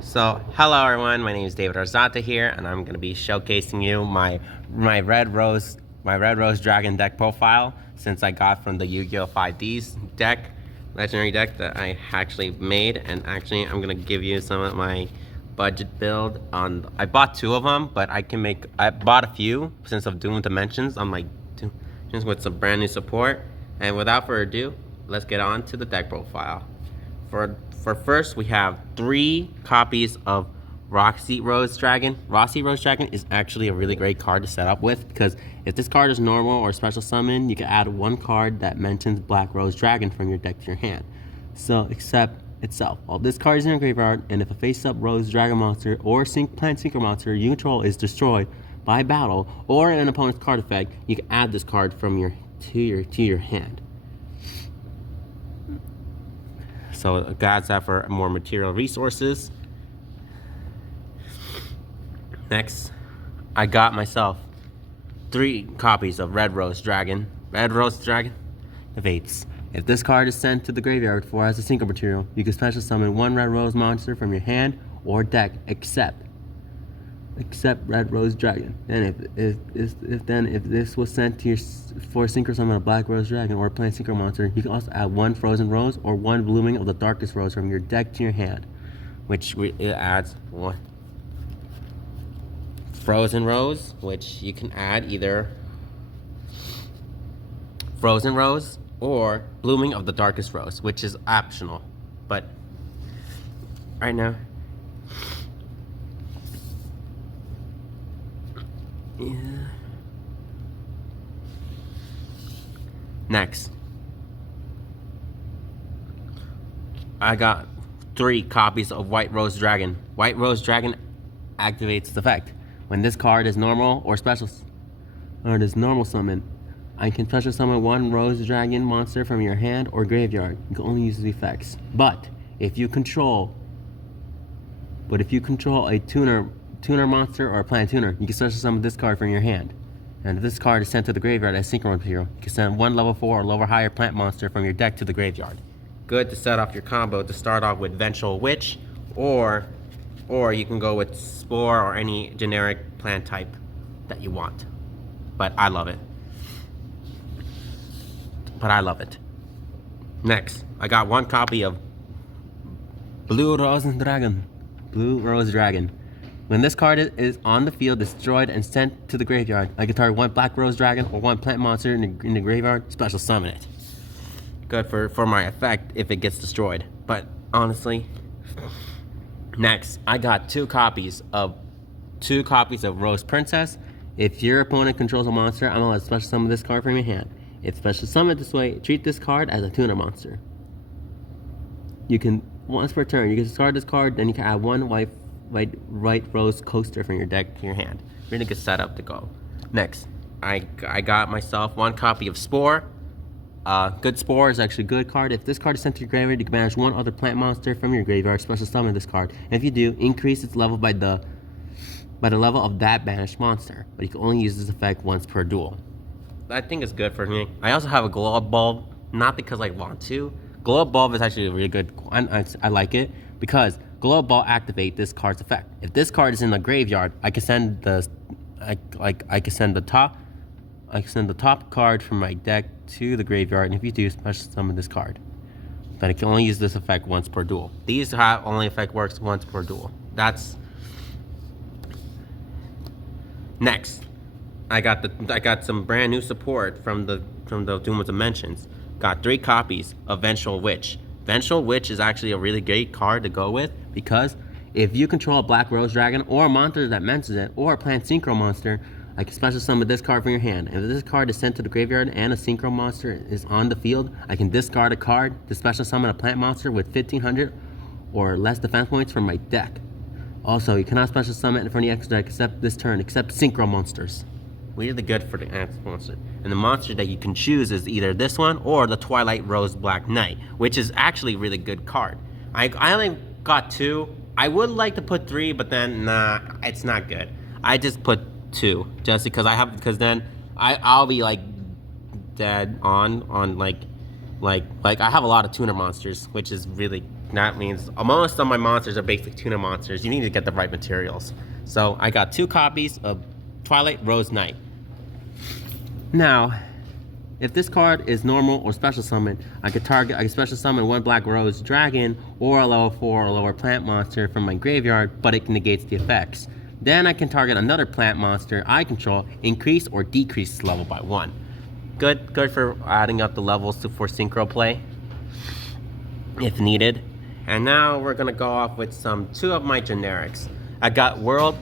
So, hello everyone. My name is David Arzata here, and I'm going to be showcasing you my Red Rose Dragon deck profile since I got from the Yu-Gi-Oh! 5D's deck, legendary deck that I actually made, and actually I'm going to give you some of my budget build on. I bought two of them, but I bought a few since of Doom Dimensions on my just with some brand new support. And without further ado, let's get on to the deck profile. For first, we have 3 copies of Roxy Rose Dragon. Roxy Rose Dragon is actually a really great card to set up with, because if this card is normal or special summon, you can add 1 card that mentions Black Rose Dragon from your deck to your hand. So, except itself. While this card is in your graveyard, and if a face-up Rose Dragon monster or Plant Synchro monster you control is destroyed by battle or an opponent's card effect, you can add this card from to your hand. So it adds that for more material resources. Next, I got myself 3 copies of Red Rose Dragon. Red Rose Dragon evades. If this card is sent to the graveyard for as a synchro material, you can special summon 1 Red Rose monster from your hand or deck, except Red Rose Dragon. And if this was sent to your for synchro summon a Black Rose Dragon or Plant Synchro monster, you can also add 1 Frozen Rose or 1 Blooming of the Darkest Rose from your deck to your hand, which it adds 1 Frozen Rose, which you can add either Frozen Rose or Blooming of the Darkest Rose, which is optional. But right now, yeah. Next, I got 3 copies of White Rose Dragon. White Rose Dragon activates the effect. When this card is normal or special, or it is normal summon, I can special summon 1 Rose Dragon monster from your hand or graveyard. You can only use the effects. But if you control a tuner monster or a plant tuner, you can special summon this card from your hand. And if this card is sent to the graveyard as synchro material, you can send 1 level 4 or lower higher plant monster from your deck to the graveyard. Good to set off your combo to start off with Vengeful Witch, or you can go with Spore or any generic plant type that you want. But I love it. Next, I got 1 copy of Blue Rose Dragon. When this card is on the field, destroyed, and sent to the graveyard, I can target 1 Black Rose Dragon or 1 plant monster in the graveyard, special summon it. Good for my effect if it gets destroyed. But honestly, next, I got 2 copies of Rose Princess. If your opponent controls a monster, I'm going to special summon this card from your hand. If special summoned this way, treat this card as a tuner monster. You can, once per turn, you can discard this card, then you can add 1 White Rose Coaster from your deck to your hand. Really good setup to go. Next, I got myself 1 copy of Spore. Good Spore is actually a good card. If this card is sent to your graveyard, you can banish 1 other plant monster from your graveyard, special summon this card. And if you do, increase its level by the level of that banished monster. But you can only use this effect once per duel. I think it's good for me. I also have a Glow Up Bulb, not because I want to. Glow Up Bulb is actually a really good, I like it, because Glow Up Bulb activate this card's effect. If this card is in the graveyard, I can send the top card from my deck to the graveyard, and if you do, special summon this card. But I can only use this effect once per duel. These only effect works once per duel. That's next. I got some brand new support from the Doom of Dimensions. Got 3 copies of Vengeful Witch. Vengeful Witch is actually a really great card to go with, because if you control a Black Rose Dragon or a monster that mentions it, or a Plant Synchro monster, I can special summon this card from your hand. And if this card is sent to the graveyard and a Synchro monster is on the field, I can discard a card to special summon a plant monster with 1500 or less defense points from my deck. Also, you cannot special summon from the X deck except this turn, except Synchro monsters. Really good for the X monster. And the monster that you can choose is either this one or the Twilight Rose Black Knight, which is actually a really good card. I only got 2. I would like to put 3, but then nah, it's not good. I just put 2 just because then I'll be like dead on like I have a lot of tuner monsters, which is really That means most of my monsters are basic tuna monsters. You need to get the right materials. So I got 2 copies of Twilight Rose Knight. Now, if this card is normal or special summon, I can special summon 1 Black Rose Dragon or a level 4 or lower plant monster from my graveyard, but it negates the effects. Then I can target another plant monster I control, increase or decrease its level by 1. Good for adding up the levels for synchro play, if needed. And now we're gonna go off with 2 of my generics. I got World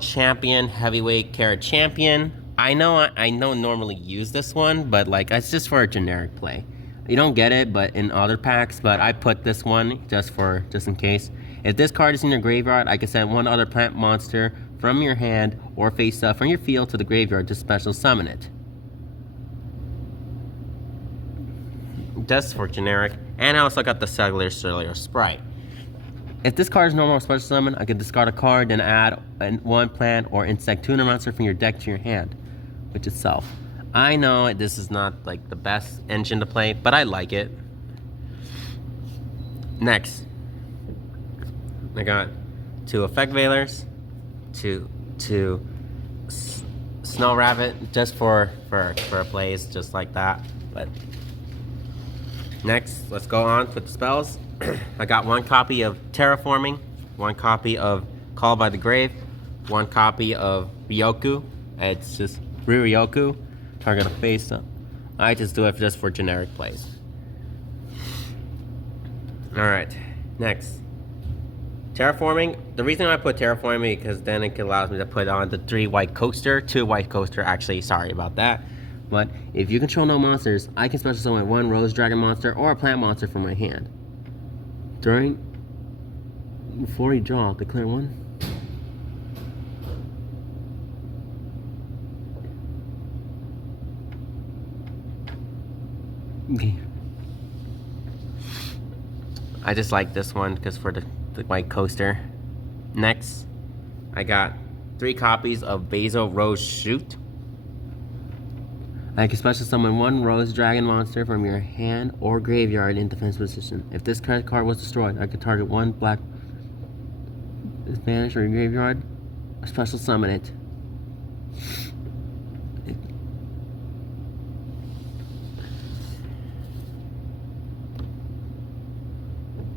Champion, Heavyweight Carrot Champion. I know normally use this one, but like it's just for a generic play. You don't get it, but in other packs. But I put this one just in case. If this card is in your graveyard, I can send 1 other plant monster from your hand or face up from your field to the graveyard to special summon it. Just for generic. And I also got the Cellular Sprite. If this card is normal or special summon, I can discard a card, then add 1 plant or insect tuna monster from your deck to your hand, which itself. I know this is not like the best engine to play, but I like it. Next, I got 2 Effect Veilers, 2 Snow Rabbit, just for plays, just like that. But next, let's go on with the spells. I got 1 copy of Terraforming, 1 copy of Call by the Grave, 1 copy of Ryoku. It's just Ryoku, target a face up. I just do it just for generic plays. Alright, next. Terraforming. The reason I put Terraforming because then it allows me to put on the 2 white coaster actually, sorry about that. But if you control no monsters, I can special summon 1 Rose Dragon monster or a plant monster from my hand. Before you draw, declare 1. Okay. I just like this one because for the white coaster. Next, I got 3 copies of Basil Rose Shoot. I can special summon 1 Rose Dragon monster from your hand or graveyard in defense position. If this card was destroyed, I could target 1 black Spanish or your graveyard, special summon it.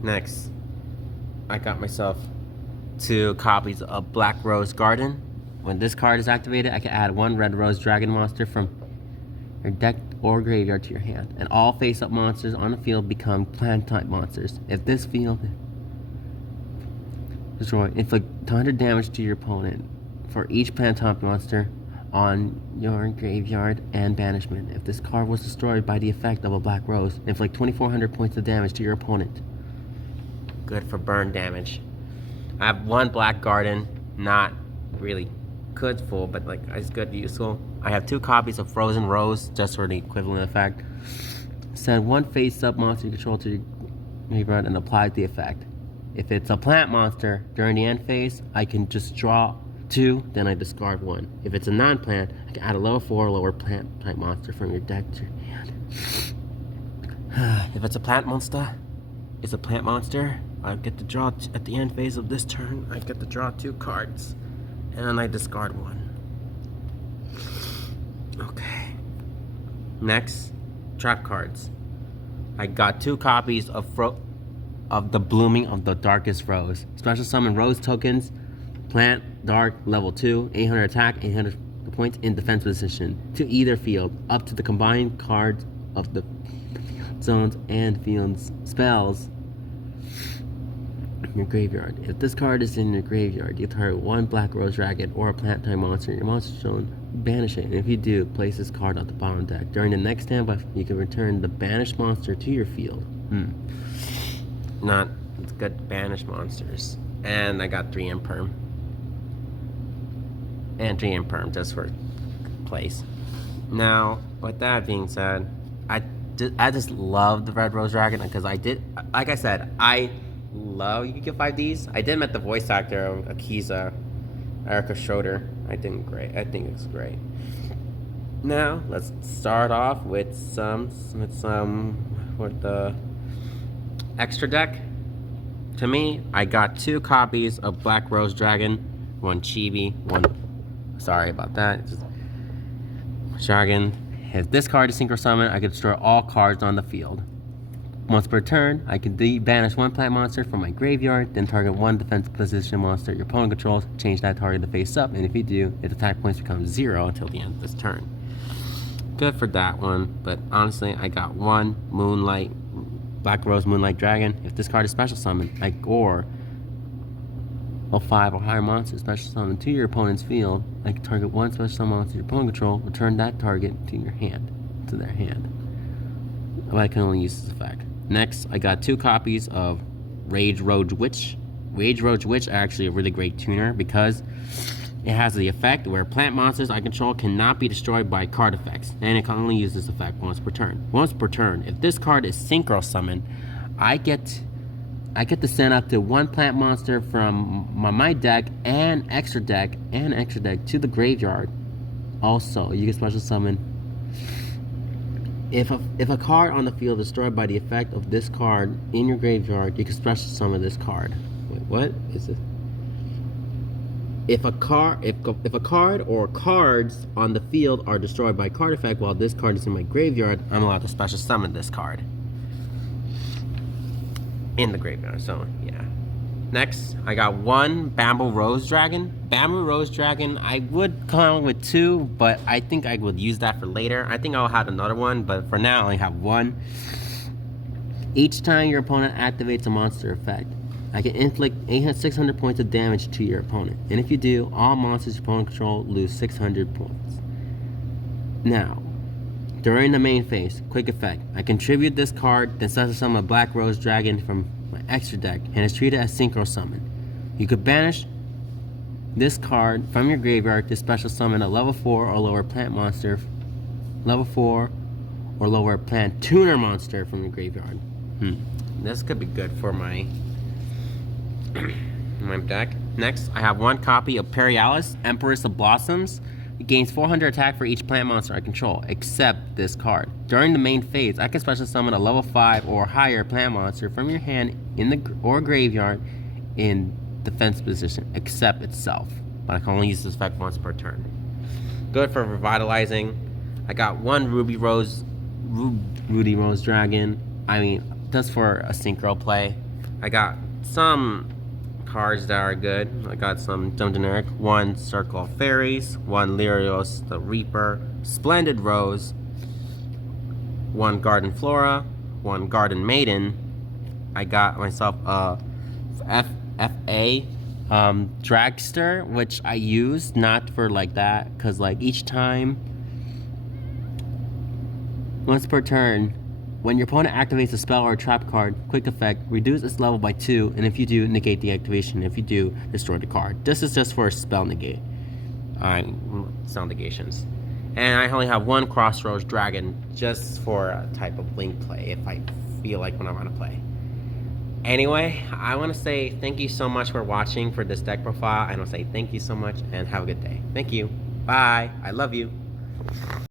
Next, I got myself 2 copies of Black Rose Garden. When this card is activated, I can add 1 Red Rose Dragon monster from your deck or graveyard to your hand, and all face-up monsters on the field become plant-type monsters. If this field destroyed, inflict 100 damage to your opponent for each plant-type monster on your graveyard and banishment. If this card was destroyed by the effect of a Black Rose, inflict 2,400 points of damage to your opponent. Good for burn damage. I have 1 Black Garden, not really good full, but like it's good useful. I have 2 copies of Frozen Rose, just for the equivalent effect. Send 1 face-up monster you control to your graveyard and apply the effect. If it's a plant monster, during the end phase, I can just draw 2, then I discard 1. If it's a non-plant, I can add a level 4 lower plant type monster from your deck to your hand. If it's a plant monster, I get to draw at the end phase of this turn. I get to draw 2 cards, and I discard 1. Okay. Next, trap cards. I got 2 copies of the Blooming of the Darkest Rose. Special summon Rose tokens, plant, dark, level 2, 800 attack, 800 points in defense position to either field, up to the combined cards of the zones and fields spells in your graveyard. If this card is in your graveyard, you target 1 Black Rose Dragon or a plant type monster in your monster zone, banish it, and if you do, place this card on the bottom deck. During the next standby, you can return the banished monster to your field. Not it's good banished monsters. And I got 3 Imperm. And 3 Imperm just for place. Now, with that being said, I just love the Red Rose Dragon because like I said, I love Yu-Gi-Oh! 5Ds. I did met the voice actor of Akiza, Erica Schroeder. I think it's great. Now let's start off with the extra deck. to me, I got 2 copies of Black Rose Dragon, 1 Chibi, 1, sorry about that, Dragon. If this card is Synchro Summon, I can destroy all cards on the field. Once per turn, I can banish 1 plant monster from my graveyard, then target 1 defensive position monster your opponent controls, change that target to face up, and if you do, its attack points become 0 until the end of this turn. Good for that one, but honestly, I got 1 Moonlight, Black Rose Moonlight Dragon. If this card is special summon, or a 5 or higher monster special summon to your opponent's field, I can target 1 special summon monster your opponent control, return that target to your hand, to their hand. But I can only use this effect. Next, I got 2 copies of Rage Rogue Witch. Rage Rogue Witch are actually a really great tuner because it has the effect where plant monsters I control cannot be destroyed by card effects, and it can only use this effect once per turn. Once per turn, if this card is Synchro Summon, I get to send up to 1 plant monster from my deck and extra deck to the graveyard. Also, you can special summon. If a card on the field is destroyed by the effect of this card in your graveyard, you can special summon this card. Wait, what is it? If a card or cards on the field are destroyed by card effect while this card is in my graveyard, I'm allowed to special summon this card in the graveyard. So yeah. Next, I got 1 Bamboo Rose Dragon. Bamboo Rose Dragon, I would come with 2, but I think I would use that for later. I think I'll have another one, but for now I only have 1. Each time your opponent activates a monster effect, I can inflict 600 points of damage to your opponent. And if you do, all monsters your opponent control lose 600 points. Now, during the main phase, quick effect. I contribute this card, then special summon a Black Rose Dragon from my extra deck, and it's treated as Synchro Summon. You could banish this card from your graveyard to special summon a level 4 or lower plant monster, level 4 or lower plant tuner monster from your graveyard. This could be good for my my deck. Next, I have 1 copy of Perialis, Empress of Blossoms. It gains 400 attack for each plant monster I control, except this card. During the main phase, I can special summon a level 5 or higher plant monster from your hand in the graveyard in defense position, except itself. But I can only use this effect once per turn. Good for revitalizing. I got 1 Ruby Rose Dragon. I mean, just for a synchro play. I got some cards that are good. I got some generic. 1 Circle of Fairies, 1 Lyrios the Reaper, Splendid Rose, 1 Garden Flora, 1 Garden Maiden. I got myself a FA Dragster, which I use not for like that, because like each time, once per turn, when your opponent activates a spell or a trap card, quick effect, reduce its level by 2, and if you do, negate the activation. If you do, destroy the card. This is just for a spell negate. Spell negations. And I only have 1 Crossroads Dragon, just for a type of link play, if I feel like when I want to play. Anyway, I want to say thank you so much for watching for this deck profile. I want to say thank you so much and have a good day. Thank you. Bye. I love you.